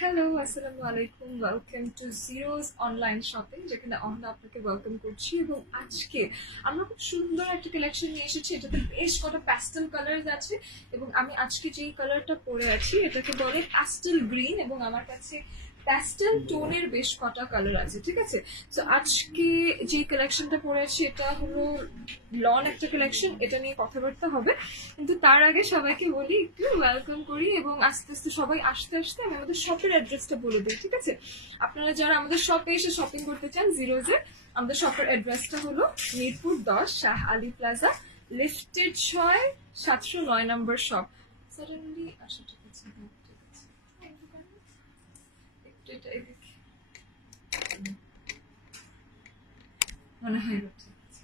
Hello, আসসালামু আলাইকুম। Welcome to zeros online shopping, যেখানে আমরা আপনাকে ওয়েলকাম করছি। এবং আজকে আমরা খুব সুন্দর একটা কালেকশন নিয়ে এসেছি। এটাতে বেশ কটা প্যাস্টেল কালার আছে এবং আমি আজকে যেই কালারটা পরে আছি এটাকে বলে প্যাস্টেল গ্রিন, এবং আমার কাছে প্যাস্টেল টোনের বেশ কটা কালার আছে। ঠিক আছে, তো আজকে যে কালেকশনটা পরে আছি এটা হলো লন একটা কালেকশন, এটা নিয়ে কথাবার্তা হবে। কিন্তু তার আগে সবাইকে বলি একটু ওয়েলকাম করি, এবং আস্তে আস্তে সবাই আসতে আসতে আমি আমাদের শপের অ্যাড্রেসটা বলে দিই। ঠিক আছে, আপনারা যারা আমাদের শপে এসে শপিং করতে চান জিরোজে, আমাদের শপের অ্যাড্রেসটা হলো মিরপুর 10 শাহ আলী প্লাজা, লিফটেড 6, 709 নম্বর শপ। সাডেনলি আচ্ছা ঠিক আছে, ঠিক আছে, একটু এটা এদিকে মনে হয় ঠিক আছে।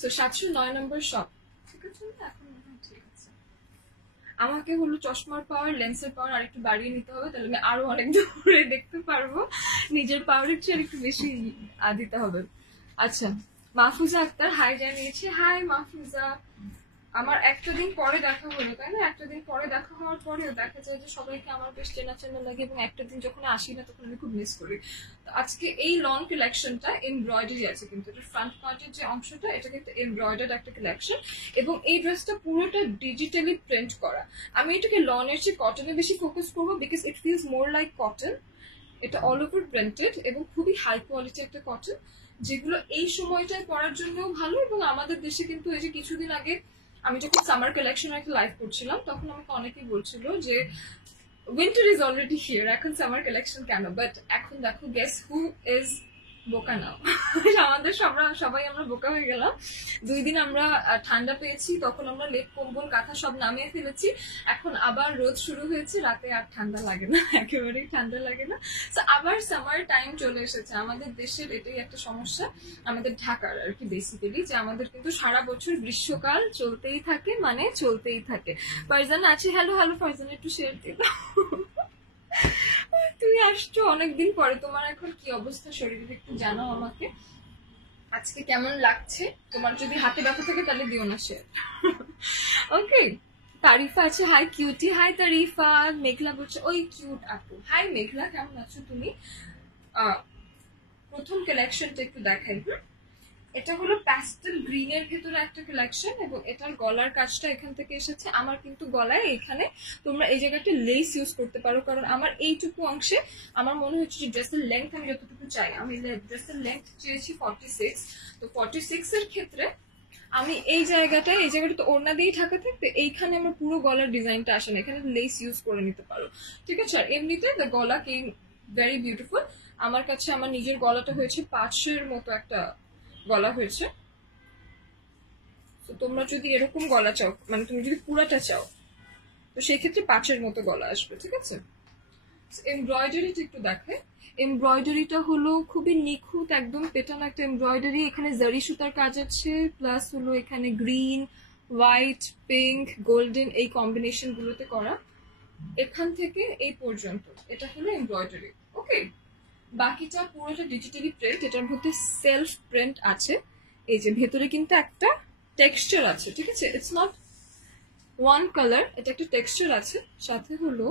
সো 709 নম্বর শপ। ঠিক আছে, এখন মনে হয় ঠিক আছে। আমাকে হলো চশমার পাওয়ার, লেন্সের পাওয়ার আরেকটু বাড়িয়ে নিতে হবে, তাহলে আমি আরো অনেক দূরে দেখতে পারবো। নিজের পাওয়ারের চেয়ে একটু বেশি দিতে হবে। আচ্ছা, মাহফুজা আক্তার হাই জানিয়েছে। হাই মাহফুজা, আমার একটা দিন পরে দেখা হলো, তাই না? একটা দিন পরে দেখা হওয়ার পরেও দেখা যায় যে সবাইকে আমার বেশ চেনা চেনা লাগে, এবং একটা দিন যখন আসি না তখন আমি খুব মিস করি। তো আজকে এই লং কালেকশনটা এমব্রয়ডারি আছে, কিন্তু এটা ফ্রন্ট পার্টের যে অংশটা এটা কিন্তু এমব্রয়ডার্ড একটা কালেকশন, এবং এই ড্রেসটা পুরোটা ডিজিটালি প্রিন্ট করা। আমি এটাকে লনের চেয়ে কটনে বেশি ফোকাস করবো, because it feels more like cotton. এটা অল ওভার প্রিন্টেড এবং খুবই হাই কোয়ালিটি একটা কটন, যেগুলো এই সময়টায় পরার জন্যও ভালো। এবং আমাদের দেশে কিন্তু এই যে কিছুদিন আগে আমি যখন সামার কালেকশন একটা লাইভ করছিলাম, তখন আমাকে অনেকেই বলছিল যে উইন্টার ইজ অলরেডি হিয়ার, এখন সামার কালেকশন কেন? বাট এখন দেখো, গেস হু ইজ বোকা নাও। আমাদের সবাই আমরা বোকা হয়ে গেলাম। 2 দিন আমরা ঠান্ডা পেয়েছি, তখন আমরা লেপ কম্বল কাঁথা সব নামিয়ে ফেলেছি। এখন আবার রোদ শুরু হয়েছে, রাতে আর ঠান্ডা লাগে না, একেবারেই ঠান্ডা লাগে না। তো আবার সামার টাইম চলে এসেছে। আমাদের দেশের এটাই একটা সমস্যা, আমাদের ঢাকার আর কি, বেসিক্যালি, যে আমাদের কিন্তু সারা বছর গ্রীষ্মকাল চলতেই থাকে, মানে চলতেই থাকে। ফারজান আছে, হ্যালো হ্যালো ফারজান, একটু শেয়ার দিও। তুমি আসছো অনেকদিন পরে, তোমার এখন কি অবস্থা শরীরের একটু জানাও আমাকে, আজকে কেমন লাগছে? তোমার যদি হাতে ব্যথা থাকে তাহলে দিও না শেয়ার। ওকে, তারিফা আছে, হাই কিউটি। হাই তারিফা। মেঘলা বলছে ওই কিউট আপু। হাই মেঘলা, কেমন আছো তুমি? প্রথম কালেকশনটা একটু দেখাই। এটা হলো প্যাস্টেল গ্রিনের ভেতরে একটা কালেকশন, এবং এটার গলার কাজটা এখান থেকে এসেছে। আমার কিন্তু গলায় এখানে তোমরা এই জায়গাটা লেস ইউজ করতে পারো, কারণ আমার এইটুকু অংশে আমার মনে হচ্ছে যে ড্রেসের লেন্থ আমি যতটুকু চাই, আমি ড্রেসের লেন্থ চেয়েছি 46। তো 46 এর ক্ষেত্রে আমি এই জায়গাটা তো ওড়না দিয়েই ঢাকা থাকবে, এইখানে আমার পুরো গলার ডিজাইনটা আসে না, এখানে লেস ইউজ করে নিতে পারো। ঠিক আছে, আর এমনিতে দ্য গলা কেম ভেরি বিউটিফুল। আমার কাছে আমার নিজের গলাটা হয়েছে 500-এর মতো একটা গলা হয়েছে। তো তোমরা যদি এরকম গলা চাও, মানে তুমি যদি পুরাটা চাও, তো সেক্ষেত্রে 5-এর মতো গলা আসবে। ঠিক আছে, এমব্রয়ডারিটা একটু দেখে। এমব্রয়ডারিটা হলো খুবই নিখুঁত, একদম পেটানো একটা এমব্রয়ডারি। এখানে জারি সুতার কাজ আছে, প্লাস হলো এখানে গ্রিন, হোয়াইট, পিঙ্ক, গোল্ডেন এই কম্বিনেশন গুলোতে করা। এখান থেকে এই পর্যন্ত এটা হলো এমব্রয়ডারি। ওকে, বাকিটা পুরোটা ডিজিটালি প্রিন্ট, এটার মধ্যে সেলফ প্রিন্ট আছে। এই যে ভেতরে কিন্তু একটা টেক্সচার আছে। ঠিক আছে, ইটস নট ওয়ান কালার, এটা একটা টেক্সচার আছে। সাথে হলো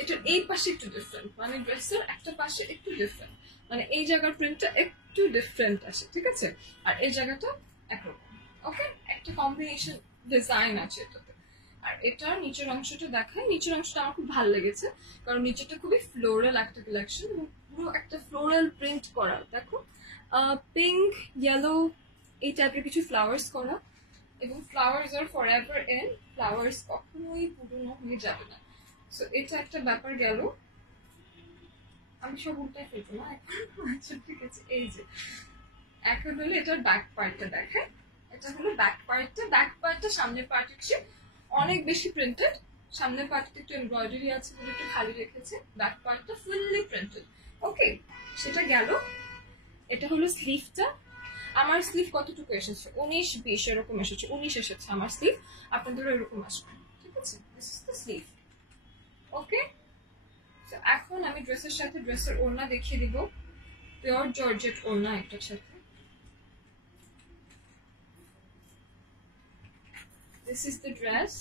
এটার এই পাশে একটু ডিফারেন্ট, মানে ড্রেসের একটা পাশে একটু ডিফারেন্ট, মানে এই জায়গার প্রিন্টটা একটু ডিফারেন্ট আছে। ঠিক আছে, আর এই জায়গাটা একরকম। ওকে, একটা কম্বিনেশন ডিজাইন আছে এটাতে। আর এটার নিচের অংশটা দেখায়। নিচের অংশটা আমার খুব ভালো লেগেছে, কারণ নিচেটা খুবই ফ্লোরাল একটা কালেকশন, এবং পুরো একটা ফ্লোরাল প্রিন্ট করা। দেখো, পিঙ্ক, ইয়েলো এই টাইপের কিছু ফ্লাওয়ার্স করা, এবং flowers are forever and, flowers কখনোই পুরনো হয়ে যাবে না। সো এটা একটা ব্যাপার গেল। আমি সব উল্টাই ফেলবো না এখন। আচ্ছা ঠিক আছে, এই যে এখন হলো এটার ব্যাক পার্টটা দেখে। এটা হলো ব্যাক পার্টটা সামনের পার্ট অনেক বেশি প্রিন্টেড। সামনের পার্টটা একটু এমব্রয়ডারি আছে বলে একটু খালি রেখেছে, ব্যাক পার্টটা ফুললি প্রিন্টেড। ওকে, সেটা গেল। এটা হলো স্লিভটা। আমার স্লিভ কতটুকু এসেছে? 19-20 এরকম এসেছে। 19 এসেছে আমার স্লিভ, আপনাদেরও এরকম আসবে। ঠিক আছে, দিস ইজ দ্য স্লিভ। ওকে, এখন আমি ড্রেসের সাথে ড্রেসের ওড়না দেখিয়ে দিব। পিওর জর্জেট ওড়না একটার সাথে। This is the dress.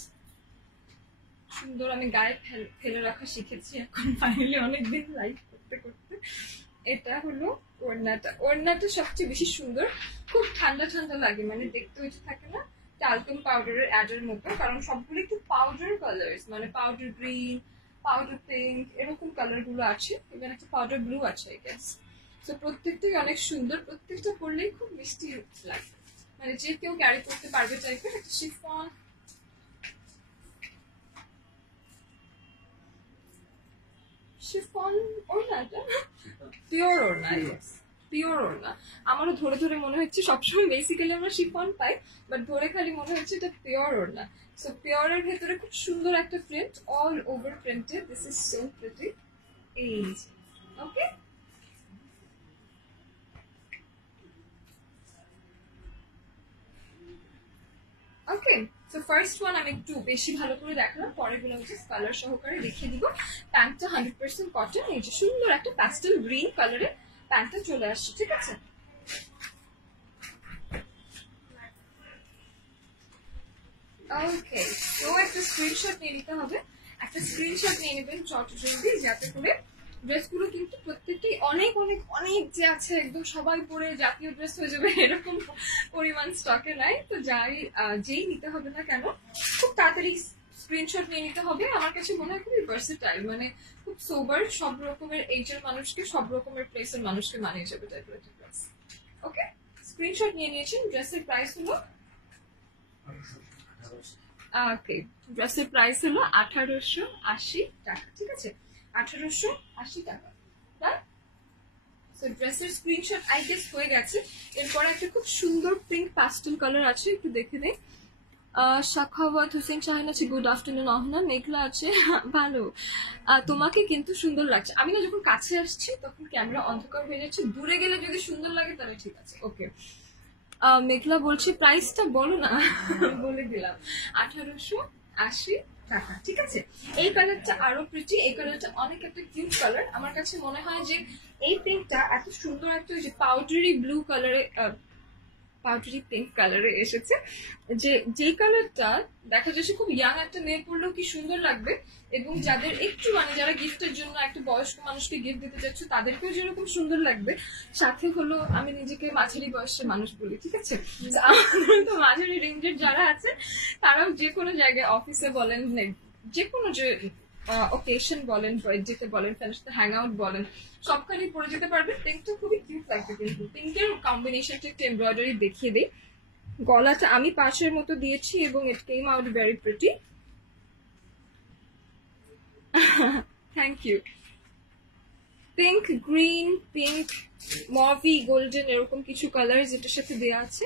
সুন্দর আমি গায়ে ফেলে রাখা শিখেছি এখন ফাইনালি অনেকদিন লাইভ করতে করতে। এটা হলো ওড়নাটা। ওড়নাটা সবচেয়ে বেশি সুন্দর, খুব ঠান্ডা ঠান্ডা লাগে, মানে দেখতে হয়েছে থাকে না টালকুম পাউডারের অ্যাডের মতো, কারণ সবগুলো একটু পাউডার কালার্স, মানে পাউডার গ্রিন, পাউডার পিঙ্ক এরকম কালার গুলো আছে, ইভেন একটা পাউডার ব্লু আছে আই গেস। তো প্রত্যেকটাই অনেক সুন্দর, প্রত্যেকটা পরলেই খুব মিষ্টি লাগে, মানে যে কেউ ক্যারি করতে পারবে টাইপের একটা শিফন। শিফন ওড়নাটা পিওর ওড়না, পিওর ওড়না। আমারও ধরে ধরে মনে হচ্ছে, সবসময় বেসিক্যালি আমরা শিফন পাই, বাট ধরে খালি মনে হচ্ছে এটা পিওর ওড়না। সো পিওরের ভেতরে খুব সুন্দর একটা print, all over printed. This is so pretty. এই ওকে, ওকে। সো ফার্স্ট ওয়ান আমি একটু বেশি ভালো করে দেখালাম, পরেরগুলো হচ্ছে কালার সহকারে দেখিয়ে দিব। প্যান্টটা 100% কটন, এই যে সুন্দর একটা প্যাস্টেল গ্রিন কালারে প্যান্টটা চলে আসছে, ঠিক আছে। ওকে, তো একটা স্ক্রিনশট নিয়ে নিতে হবে, একটা স্ক্রিনশট নিয়ে নেবেন জলদি, যাতে করে ড্রেসগুলো কিন্তু প্রত্যেকটাই অনেক অনেক অনেক যে আছে একদম সবাই পরে জাতীয় ড্রেস হয়ে যাবে এরকম পরিমাণ স্টকে নাই। তো যেই নিতে হবে না কেন খুব তাড়াতাড়ি স্ক্রিনশট নিয়ে নিতে হবে। আমার কাছে মনে হয় খুবই ভার্সেটাইল, মানে খুব সোবার, সব রকমের এজের মানুষকে, সব রকমের প্লেসের মানুষকে মানিয়ে যাবে টাইপের একটা ড্রেস। ওকে, স্ক্রিনশট নিয়ে নিয়েছেন। ড্রেসের প্রাইস হলো ওকে, ড্রেসের প্রাইস হলো 1880 টাকা, ঠিক আছে, 1880 টাকা। ড্রেসের স্ক্রিনশট আই গেস হয়ে গেছে। এরপর একটা খুব সুন্দর পিঙ্ক পাস্টেল কালার আছে, একটু দেখে নেই। সাখাওয়াত হোসেন শাহিন আছে, গুড আফটারনুন। অহনা, মেঘলা আছে, ভালো। তোমাকে কিন্তু সুন্দর লাগছে। আমি না যখন কাছে আসছি তখন ক্যামেরা অন্ধকার হয়ে যাচ্ছে, দূরে গেলে যদি সুন্দর লাগে তাহলে ঠিক আছে। ওকে, মেঘলা বলছে প্রাইসটা বলো না। বলে দিলাম, 1880 টাকা, ঠিক আছে। এই কালারটা আরো প্রিটি, এই কালারটা অনেক একটা কিউট কালার। আমার কাছে মনে হয় যে এই পিঙ্কটা এত সুন্দর একটা ওই যে পাউডারি ব্লু কালারে, পাউডারি পিঙ্ক কালারে এসেছে, যে কালারটা দেখা যাচ্ছে খুব ইয়াং একটা মেয়ে পরলেও কি সুন্দর লাগবে, এবং যাদের একটু মানে যারা গিফটের জন্য একটা বয়স্ক মানুষকে গিফট দিতে চাচ্ছ তাদেরকেও যেরকম সুন্দর লাগবে, সাথে হলো আমি নিজেকে মাঝারি বয়সের মানুষ বলি, ঠিক আছে। তো মাঝারি রেঞ্জের যারা আছে তারাও যে কোনো জায়গায়, অফিসে বলেন, যে কোনো যে ওকেশন বলেন, বার্থডেতে বলেন, ফ্রেন্ডস সাথে হ্যাং আউট বলেন, সবখানে পরে যেতে পারবে। পিঙ্কটা খুবই কিউট লাগবে, কিন্তু পিঙ্কের কম্বিনেশনটা একটু এমব্রয়ডারি দেখিয়ে দিই। গলাটা আমি পাশের মতো দিয়েছি এবং it came out very pretty. Thank you. Pink, green, pink, mauve, golden এরকম কিছু কালার যেটার সাথে দেওয়া আছে।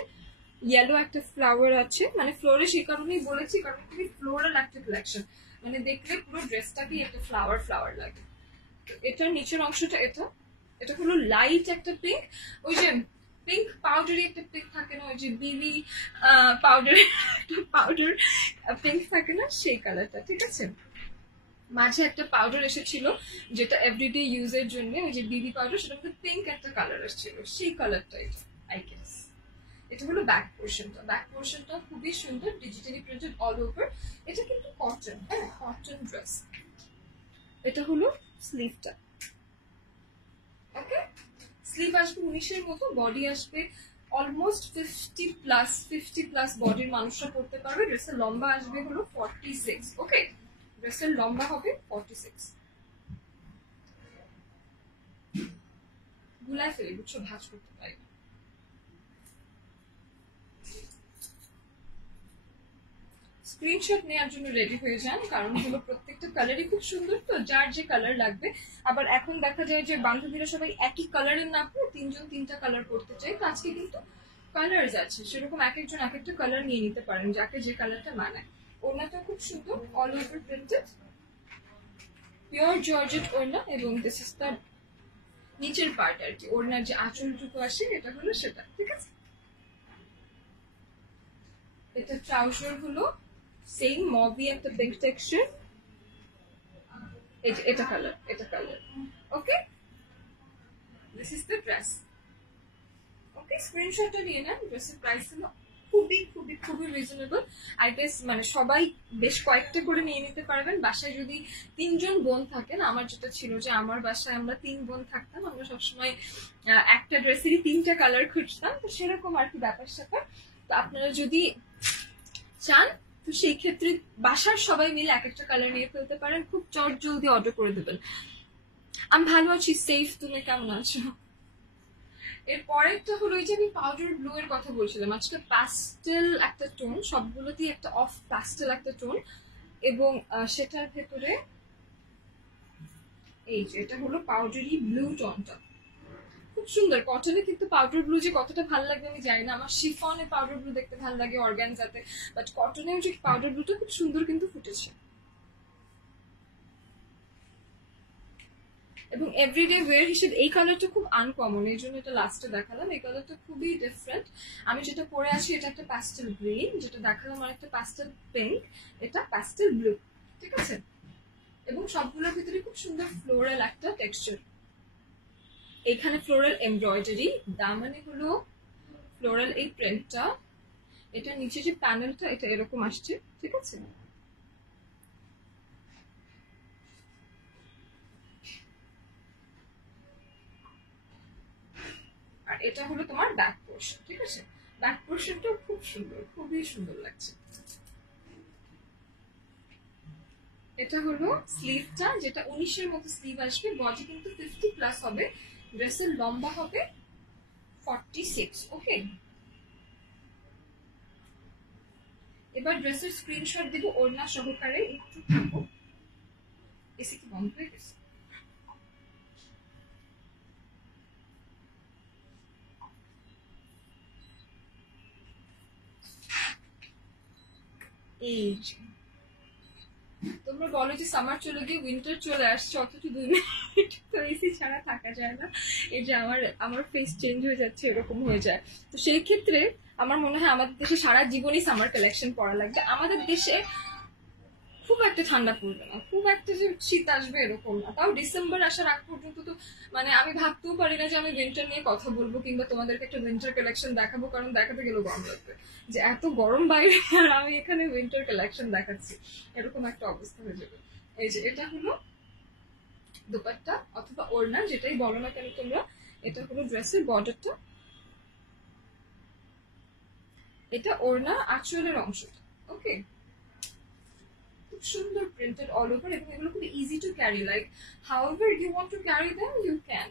ইয়েলো একটা ফ্লাওয়ার আছে, মানে ফ্লোরে সেই কারণেই বলেছি কারণ খুবই ফ্লোরাল একটা কালেকশন, মানে দেখলে পুরো ড্রেসটাকেই একটা ফ্লাওয়ার ফ্লাওয়ার লাগে। এটার নিচের অংশটা এটা হলো লাইট একটা পিঙ্ক, ওই যে পিঙ্ক পাউডারি একটা পিঙ্ক থাকে না, ওই যে বিবি পাউডার পিঙ্ক থাকে না, সেই কালারটা, ঠিক আছে। মাঝে একটা পাউডার এসেছিল যেটা এভরিডে ইউজের জন্য, ওই যে বিবি পাউডার, সেটা মধ্যে পিঙ্ক একটা কালার এসেছিল, সেই কালারটা এটা আই গেস। এটা হলো ব্যাক পোর্শনটা খুবই সুন্দর, ডিজিটালি প্রিন্টেড অল ওভার। এটা কিন্তু কটন, হ্যাঁ কটন ড্রেস। এটা হলো স্লিভটা, ওকে। স্লিভ আসবে 19-এর মতো, বডি আসবে অলমোস্ট 50+ বডির মানুষরা পড়তে পারবে। ড্রেসের লম্বা আসবে হলো 46, ওকে। ড্রেসের লম্বা হবে 46। গুলায় ফেলে বুঝছো, ভাঁজ করতে পারি। স্ক্রিনশট নেওয়ার জন্য রেডি হয়ে যান, কারণ হলো প্রত্যেকটা কালারই খুব সুন্দর, তো যার যে কালার লাগবে। আবার এখন দেখা যায় যে বান্ধবীরা সবাই একই কালারের না পরে 3জন 3টা কালার পড়তে চাই, তো আজকে কিন্তু কালার আছে, সেরকম এক একজন এক একটা কালার নিয়ে নিতে পারেন, যাকে যে কালারটা মানায়। ওড়নাটা খুব সুন্দর, all over printed, pure georgette ওড়না, এবং দিস ইজ দ্য নিচের পার্ট আর কি, ওড়নার যে আঁচলটুকু আসে এটা হলো সেটা, ঠিক আছে। এটা ট্রাউজার হলো সেম মভি একটা পিঙ্ক টেক্সচার, এটা colour, okay. This is the dress, okay. স্ক্রিনশটটা নিয়ে নেন। ড্রেসের প্রাইস হলো খুবই খুবই খুবই রিজনেবল। আই গেস মানে সবাই বেশ কয়েকটা করে নিয়ে নিতে পারবেন। বাসায় যদি 3 জন বোন থাকেন, আমার যেটা ছিল যে আমার বাসায় আমরা 3 বোন থাকতাম, আমরা সবসময় একটা ড্রেসেরই 3টা কালার খুঁজতাম, তো সেরকম আর কি ব্যাপার স্যাপার। তো আপনারা যদি চান তো সেই ক্ষেত্রে বাসার সবাই মিলে এক একটা কালার নিয়ে ফেলতে পারেন, খুব চট জলদি অর্ডার করে দেবেন। আমি ভালো আছি, সেফ। তুমি কেমন আছো? এর পরেরটা হলো এই যে আমি পাউডার ব্লু এর কথা বলছিলাম, আজকে প্যাস্টেল একটা টোন, সবগুলোতেই একটা অফ প্যাস্টেল একটা টোন, এবং সেটার ভেতরে এই যে এটা হলো পাউডারি ব্লু টোনটা, খুব সুন্দর। কটনে কিন্তু পাউডার ব্লু যে কতটা ভালো লাগবে আমি জানি না, আমার শিফনে পাউডার ব্লু দেখতে ভালো লাগে, অর্গানজাতে, বাট কটনেও যে পাউডার ব্লুটা খুব সুন্দর কিন্তু ফুটেছে। এবং এভরিডে ওয়্যার হিসেবে এই কালারটা খুব আনকমন, এই জন্য এটা লাস্টে দেখালাম। এই কালারটা খুবই ডিফারেন্ট। আমি যেটা পরে আছি এটা একটা প্যাস্টেল গ্রিন, যেটা দেখালাম আর একটা প্যাস্টেল পিঙ্ক, এটা প্যাস্টেল ব্লু, ঠিক আছে। এবং সবগুলোর ভিতরে খুব সুন্দর ফ্লোরাল একটা টেক্সচার, এখানে ফ্লোরাল এমব্রয়ডারি, দামানে হলো ফ্লোরাল এই প্রিন্টটা, এটা নিচে যে প্যানেলটা এটা এরকম আসছে, ঠিক আছে। আর এটা হলো তোমার ব্যাক পোর্শন, ঠিক আছে। ব্যাক পোর্শনটা খুব সুন্দর, খুবই সুন্দর লাগছে। এটা হলো স্লিভটা, যেটা 19-এর মতো স্লিভ আসবে, বডি কিন্তু 50+ হবে, ড্রেসের লম্বা হবে 46, ওকে। এবার ড্রেসের স্ক্রিনশট দিব ওড়না সহকারে, একটু থাকো। এসি কি বন্ধ হয়ে গেছে? এই যে তোমরা বলো যে সামার চলে গিয়ে উইন্টার চলে আসছে, অথচ 2 মিনিট তো এসি ছাড়া থাকা যায় না, এই যে আমার ফেস চেঞ্জ হয়ে যাচ্ছে, এরকম হয়ে যায়। তো সেই ক্ষেত্রে আমার মনে হয় আমাদের দেশে সারা জীবনই সামার কালেকশন পরা লাগবে। আমাদের দেশে খুব একটা ঠান্ডা পড়বে না, খুব একটা যে শীত আসবে এরকম না, তাও ডিসেম্বর আসার আগ পর্যন্ত তো মানে আমি ভাবতেও পারি না যে আমি উইন্টার নিয়ে কথা বলবো কিংবা তোমাদেরকে একটা উইন্টার কালেকশন দেখাবো, কারণ দেখাতে গেলেও গরম লাগবে, যে এত গরম বাইরে আর আমি এখানে উইন্টার কালেকশন দেখাচ্ছি, এরকম একটা অবস্থা হয়ে যাবে। এই যে এটা হলো দোপাট্টা অথবা ওড়না, যেটাই বলো না কেন তোমরা, এটা হলো ড্রেসের বর্ডারটা, এটা ওড়না আঁচলের অংশটা, ওকে। খুব সুন্দর প্রিন্টেড অল ওভার, এবং এগুলো খুব easy to carry, like however you want to carry them you can.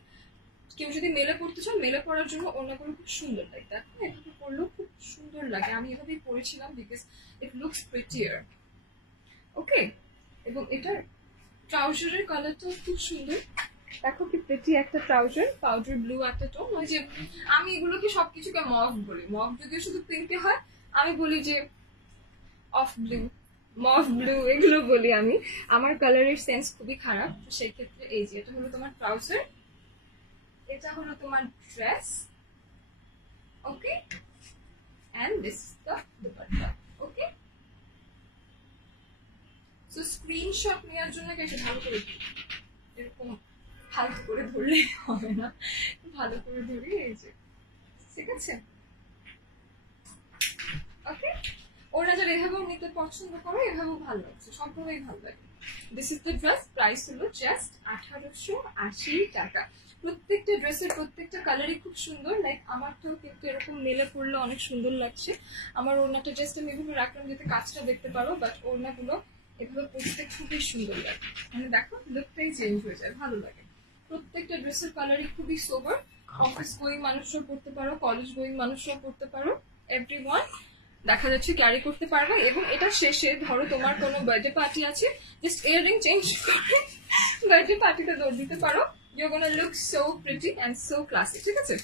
কেউ যদি মেলে পড়তে চাও, মেলে পড়ার জন্য ওড়নাগুলো খুব সুন্দর লাগে, দেখো এভাবে পরলেও খুব সুন্দর লাগে। আমি এভাবেই পরেছিলাম বিকজ ইট লুকস প্রিটিয়ার, ওকে। এবং এটার ট্রাউজারের কালারটাও খুব সুন্দর, দেখো কি প্রিটি একটা ট্রাউজার, পাউডার ব্লু একটা টোন। ওই যে আমি এগুলোকে সবকিছুকে মভ বলি, মভ যদিও শুধু পিঙ্কে হয়, আমি বলি যে অফ ব্লু, মভ ব্লু, এগুলো বলি আমি। আমার কালারের সেন্স খুবই খারাপ, তো সেই ক্ষেত্রে এই যে এটা হলো তোমার ট্রাউজার, এটা হলো তোমার dress, okay, and this is the dupatta, okay. So screenshot নেওয়ার জন্য কিছু ভালো করে এরকম হালকা করে ধরলে হবে না, ভালো করে ধরি, এই যে, ঠিক আছে, ওকে। ওরা যারা এভাবেও নিতে পছন্দ করো, এভাবেও ভালো লাগছে, সবগুলোই ভালো লাগে। This is the dress, price হলো জাস্ট 1880 টাকা। প্রত্যেকটা ড্রেসের প্রত্যেকটা কালারই খুব সুন্দর, লাইক আমারটাও কিন্তু এরকম মেলে পড়লে অনেক সুন্দর লাগছে। আমার ওড়নাটা জাস্ট আমি এভাবে রাখলাম যাতে কাজটা দেখতে পারো, বাট ওড়নাগুলো এভাবে পরতে খুবই সুন্দর লাগে, মানে দেখো লুকটাই চেঞ্জ হয়ে যায়, ভালো লাগে। প্রত্যেকটা ড্রেসের কালারই খুবই সোবার, অফিস গোয়িং মানুষরাও পড়তে পারো, কলেজ গোয়িং মানুষরাও পড়তে পারো, এভরিওয়ান দেখা যাচ্ছে ক্যারি করতে পারবে। এবং এটা শেষে ধরো তোমার কোনো বার্থডে পার্টি আছে, জাস্ট ইয়াররিং চেঞ্জ করে বার্থডে পার্টিতে দৌড় দিতে পারো, you gonna look so pretty and so classy, ঠিক আছে।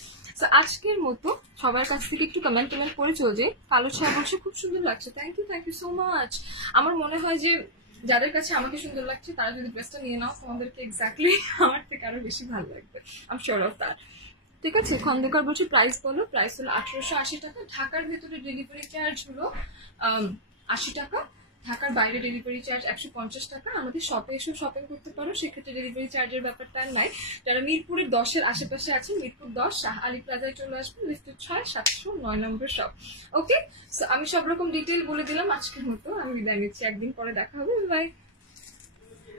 তো আজকের মতো সবার কাছ থেকে একটু কমেন্ট করে চলে যাই। কালো ছায়া বলছে খুব সুন্দর লাগছে, থ্যাংক ইউ সো মাচ। আমার মনে হয় যে যাদের কাছে আমাকে সুন্দর লাগছে তারা যদি ড্রেসটা নিয়ে নাও, তোমাদেরকে এক্স্যাক্টলি আমার থেকে আরো বেশি ভালো লাগবে, I am sure of that, ঠিক আছে। খন্দকার বলছে প্রাইস বলো, প্রাইস হলো 1880 টাকা, ঢাকার ভেতরে ডেলিভারি চার্জ হলো 80 টাকা, ঢাকার বাইরে ডেলিভারি চার্জ 150 টাকা। আমাদের শপে এসে শপিং করতে পারো, সেক্ষেত্রে ডেলিভারি চার্জের ব্যাপারটা নাই। যারা মিরপুরের 10-এর আশেপাশে আছেন, মিরপুর 10 শাহ আলী প্লাজায় চলে আসবেন, লিফটের 6 709 নম্বর শপ। ওকে, সো আমি সব রকম ডিটেইল বলে দিলাম আজকের মতো। আমি বিদায় নিচ্ছি, একদিন পরে দেখা হবে, বাই।